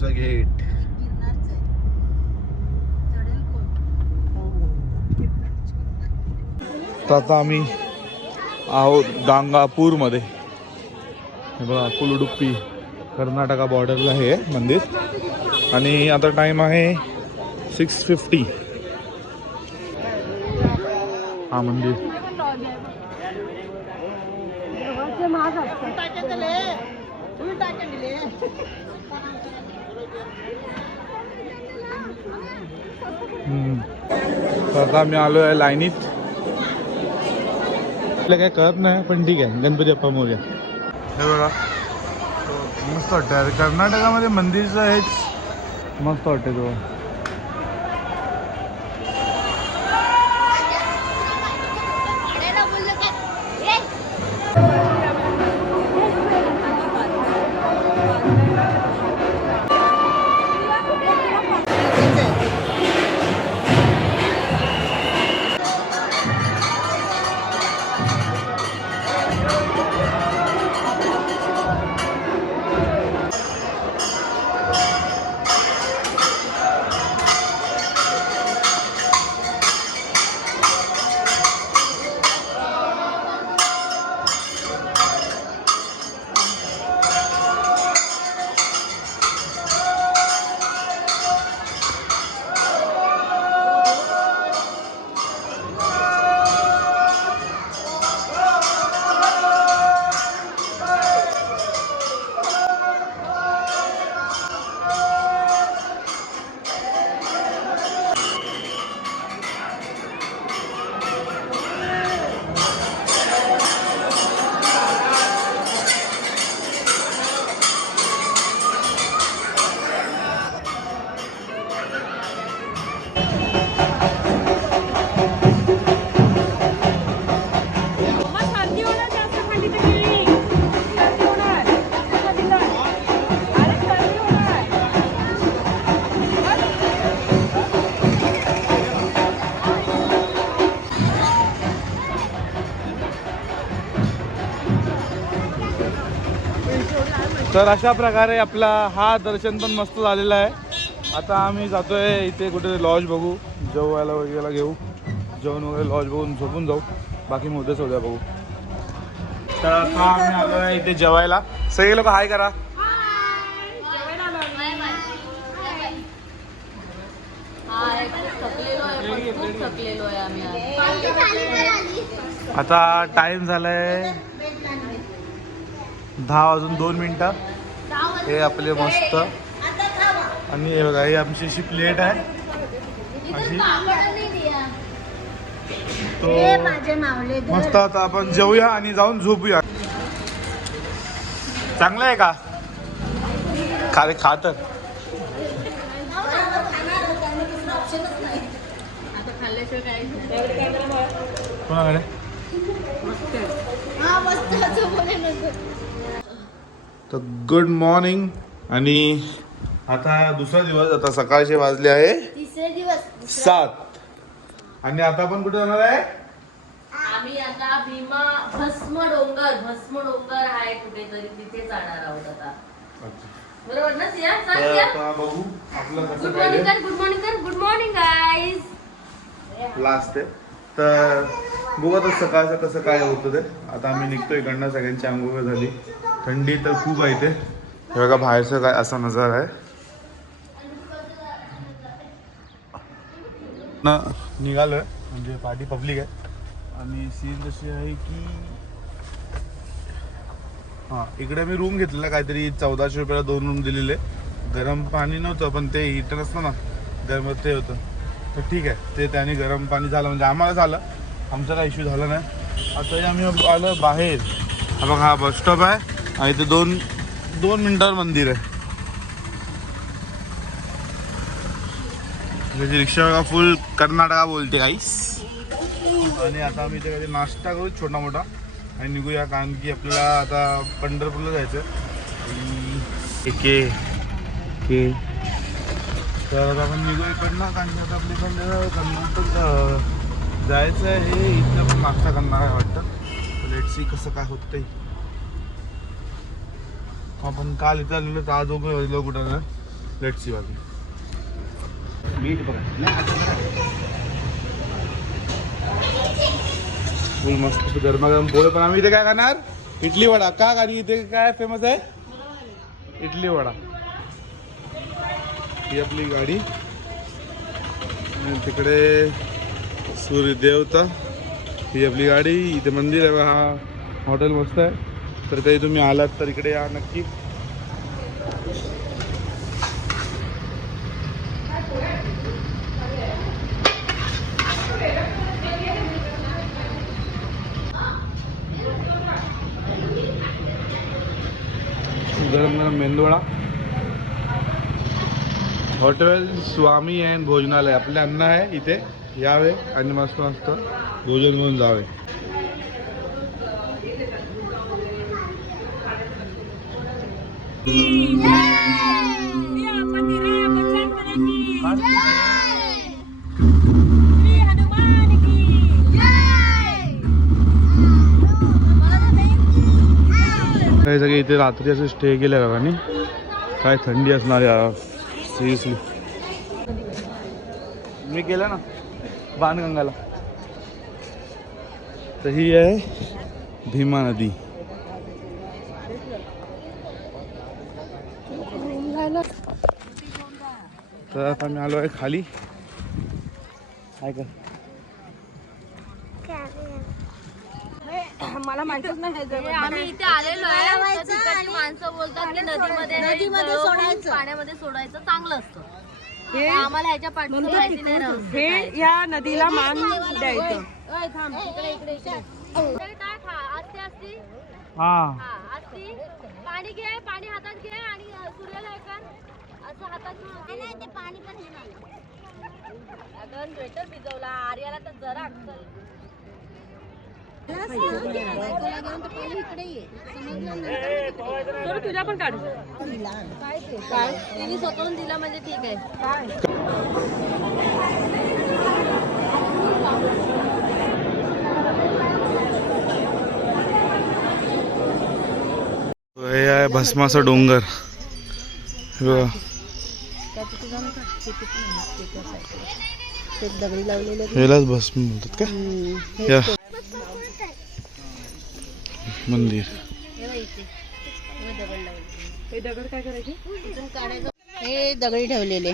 देऊळचा gate. तर आता आम्ही आहोत गांगापूरमध्ये. हे बघा पुलुडुप्पी कर्नाटका बॉर्डरला हे मंदिर. आणि आता टाइम आहे 6:50. हा मंदिर तर आता आम्ही आलो आहे लाईनीत. आपल्या काय कळत नाही पण ठीक आहे. गणपती बाप्पा मोरया. हे बघा मस्त वाटतं. कर्नाटकामध्ये मंदिरचं हेच मस्त वाटतं. तो तर अशा प्रकारे आपला हा दर्शन पण मस्त झालेला आहे. आता आम्ही जातोय इथे कुठे लॉज बघू, जेवायला वगैरे घेऊ. जेवण वगैरे लॉज बघून झोपून जाऊ. बाकी मग उद्याच उद्या बघू. तर आता आम्ही आलो आहे इथे जेवायला. सगळे लोक हाय करा. आता टाइम झालाय 10:02. हे आपले मस्त. आणि हे बघा ही आमची अशी प्लेट आहे अशी. तो मस्त. आता आपण जेवूया आणि जाऊन झोपूया. चांगलं आहे का? खारे खात कोणाकडे. तर गुड मॉर्निंग. आणि आता दुसरा दिवस. आता सकाळचे वाजले आहे 7. आणि आता आपण कुठे जाणार आहे? आम्ही आता भीमा भस्म डोंगर आहे कुठेतरी, तिथे जाणार आहोत आता. बरोबर ना सिया? आता बघू आपलं कसं काय. Good morning guys. लास्ट आहे तर बघू आता सकाळचं कसं काय होतं ते. आता आम्ही निघतो इकडनं. सगळ्यांची आंघोळ झाली. थंडी तर खूप आहे इथे. हे बघा बाहेरचं काय असा नजारा आहे ना. निघालोय म्हणजे पार्टी पब्लिक आहे. आणि सीन कशी आहे की हां इकडे मी रूम घेतलेला काहीतरी 1400 रुपयाला 2 रूम दिलेले. गरम पाणी नव्हतं पण ते हीटर असतं ना गरम ते होतं. तर ठीक आहे ते त्याने गरम पाणी झालं म्हणजे आम्हाला झालं. आमचा काही इश्यू झाला नाही. आता आम्ही आलो बाहेर. हा बघा हा बस स्टॉप आहे. आणि इथे 2 मिनिटावर मंदिर आहे. त्याची रिक्षा बघा फुल कर्नाटका बोलते गाईस. आणि आता आम्ही इथे काही नाश्ता करू छोटा मोठा आणि निघूया. कारण की आपल्याला आता पंढरपूरला जायचं. तर आता आपण निघू इकडनं. कारण की आता आपल्याकडं कर्नाटक जायचं आहे. इथं पण नाश्ता करणार आहे वाटतं. लेट्स सी कसं काय होतंय. आपण काल इथं आलेलो तर आज दोघं कुठं लेट्स सी बाकी मीठ बघा फुल मस्त गरमागरम पोहे. पण आम्ही इथे काय खाणार? इडली वडा. का? कारण इथे काय फेमस आहे? इडली वडा. ही आपली गाडी आणि तिकडे सूर्य देवता. ही आपली गाडी. इथे मंदिर आहे. हा हॉटेल मस्त आहे. तर काही तुम्ही आलात तर इकडे या नक्की. गरम गरम मेंदूवडा. हॉटेल स्वामी अँड भोजनालय. आपले अन्न आहे इथे. यावे आणि मस्त मस्त भोजन घेऊन जावे. काही सगळे इथे रात्री असं स्टे केलं का आणि काय थंडी असणार यार सिरियसली. मी केलं ना बाणगंगाला. तर ही आहे भीमा नदी. तर आता मी आलो आहे खाली. काय कर मला माहितीच नाही. आम्ही इथे आलेलो आहे. तर तिकडची माणसं बोलतात की नदीमध्ये सोडायचं, पाण्यामध्ये सोडायचं चांगलं असतं. हे आम्हाला ह्याच्या पाठवून माहिती नाही राहून. हे या नदीला मान द्यायचं. ओय, थांब. इकडे इकडे इकडे. इकडे टाक. हा, असते हा असते. पाणी घे, पाणी हातात घे आणि सूर्याला एका असं हातात घेऊन. ते पाणी पण अगं स्वेटर भिजवला. आर्याला तर जरा अक्कल. तुझ्या पण काढ. काय तिने स्वतःहून दिला म्हणजे ठीक आहे. हे आहे भस्माचा डोंगर. हे बघा. दगडी लावलेले यालाच भस्म म्हणतात का? या मंदिर. हे दगड काय करायचे? हे दगडी ठेवलेले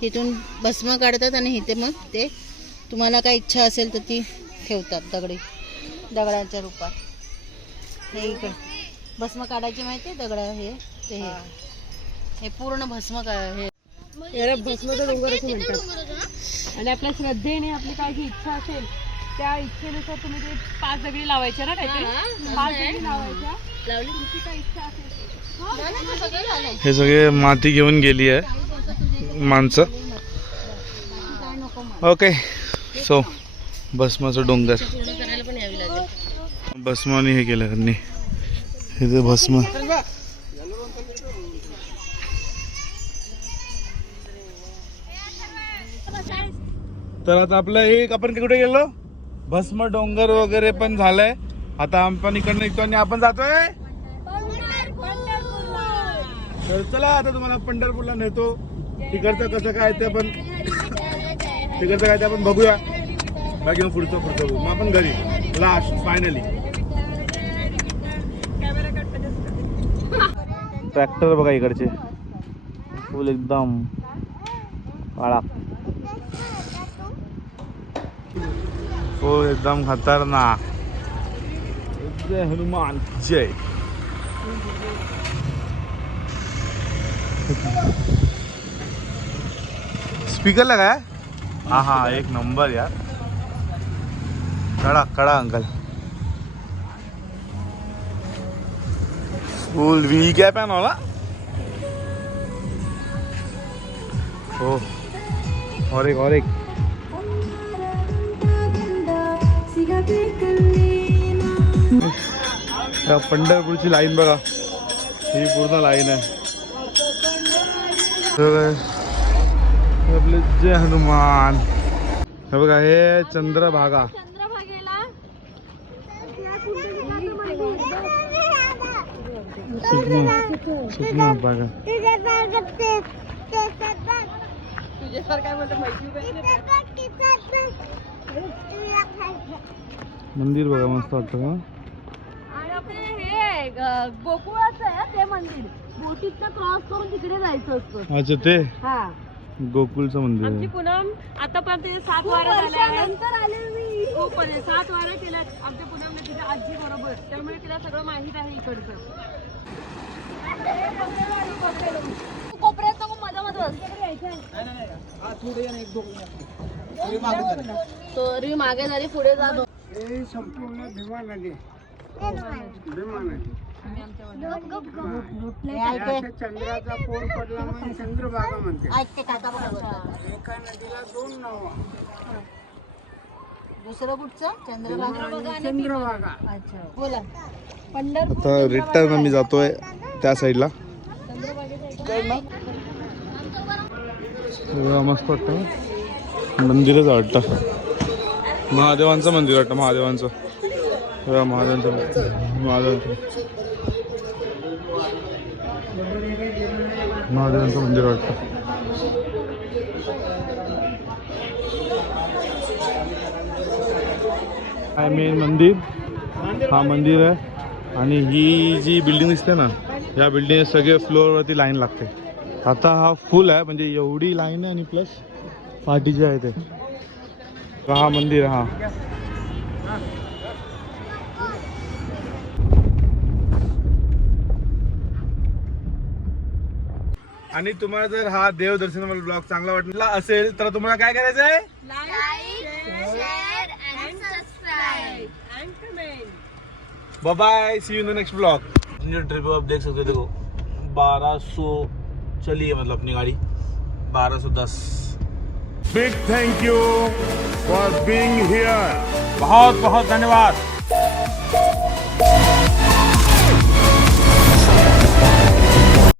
तिथून भस्म काढतात आणि इथे मग ते तुम्हाला काय इच्छा असेल तर ती ठेवतात दगडांच्या रूपात. हे इकडे भस्म काढायची माहिती आहे दगड हे ते हे पूर्ण भस्म हे याला भस्मचा डोंगर असं म्हणतात. आणि आपल्या श्रद्धेने आपली काय जी इच्छा असेल त्या इच्छेनुसार तुम्ही ते 5 दगडी लावायच्या ना काहीतरी. 5 दगडी लावायच्या. लावली तुमची काय इच्छा असेल. हे सगळे माती घेऊन गेली आहे माणसं. ओके सो भस्माचं डोंगर. भस्माने हे केलं त्यांनी. हे भस्म. तर आता आपलं एक आपण कुठे गेलो? भस्म डोंगर वगैरे पण झालंय. आता आपण इकडनं निघतो आणि आपण जातोय. तर चला आता तुम्हाला पंढरपूरला नेतो. तिकडचं कसं काय ते आपण बघूया. बाकी मग पुढचं बघू. मग आपण घरी लास्ट फायनली. ट्रॅक्टर बघा इकडचे फुल एकदम काळा. फुल एकदम खतरनाक. जय हनुमान जय. स्पीकर लगा है. हाँ एक नंबर यार. कड़ा कड़ा अंकल. फुल व्हील कॅप आहे ना. हो और एक पंढरपूरची लाईन बघा. ही पूर्ण लाईन आहे. आपले जय हनुमान. हे बघा हे चंद्रभागा. सुकमा भागा. तुझ्यासारखं काय म्हणतो माहिती मंदिर बघा मस्त वाटतं का. आणि आपले हे गोकुळाचं आहे ते मंदिर. बोटीतनं क्रॉस करून तिकडे जायचं असतं. अच्छा ते हा गोकुळचं मंदिर आमची आहे. पूनम आतापर्यंत 7 वारा नंतर आले मी. हो पण 7 वारा केल्यात आमच्या पूनमने तिच्या आजी बरोबर. त्यामुळे तिला सगळं माहित आहे इकडचं. कोपऱ्यात नको मध्ये तरी मागे झाली पुढे जातो. संपूर्ण भीमा नदी भीमा नदी चंद्राचा पोर पडला म्हणून चंद्रभागा म्हणते. एका नदीला 2 नाव. दुसरं कुठचं चंद्रभागा. चंद्रभागा. अच्छा बोला. आता रिटर्न आम्ही जातोय त्या साईडला. मस्त वाटतं. मंदिरच वाटतं. महादेवांचं मंदिर वाटतं. महादेवांचं मंदिर वाटतं. हा मेन मंदिर. हा मंदिर आहे. आणि ही जी बिल्डिंग दिसते ना या बिल्डिंग सगळे फ्लोअरवरती लाईन लागते. आता हा फुल आहे म्हणजे एवढी लाईन आहे. आणि प्लस पार्टी जे आहे ते हा मंदिर. हा आणि तुम्हाला जर हा देवदर्शन ब्लॉग चांगला वाटला असेल तर तुम्हाला काय करायचं आहे. Bye bye. See you in the next blog. Trip आप देख सकते हो. देखो 1200 चली है मतलब अपनी गाड़ी 1210. Big thank you for being here. बहुत बहुत धन्यवाद.